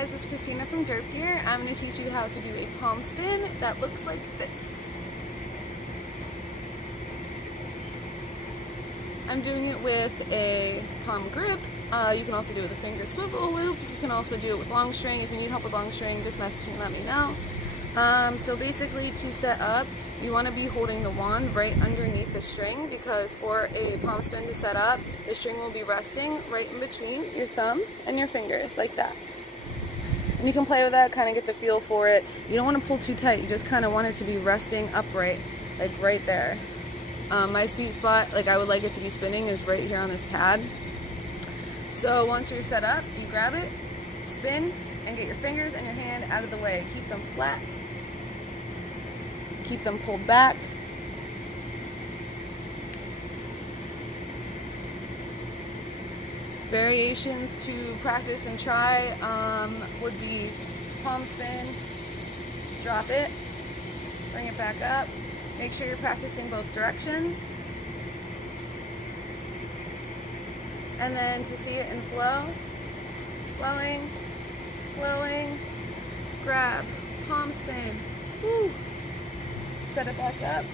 guys, it's Christina from Derp here. I'm going to teach you how to do a palm spin that looks like this. I'm doing it with a palm grip. You can also do it with a finger swivel loop. You can also do it with long string. If you need help with long string, just message me and let me know. So basically, to set up, you want to be holding the wand right underneath the string, because for a palm spin to set up, the string will be resting right in between your thumb and your fingers, like that. And you can play with that, kind of get the feel for it. You don't want to pull too tight, you just kind of want it to be resting upright, like right there. My sweet spot, like I would like it to be spinning, is right here on this pad. So once you're set up, you grab it, spin, and get your fingers and your hand out of the way. Keep them flat. Keep them pulled back. Variations to practice and try would be palm spin, drop it, bring it back up. Make sure you're practicing both directions. And then to see it in flow, flowing, flowing, grab, palm spin, woo. Set it back up,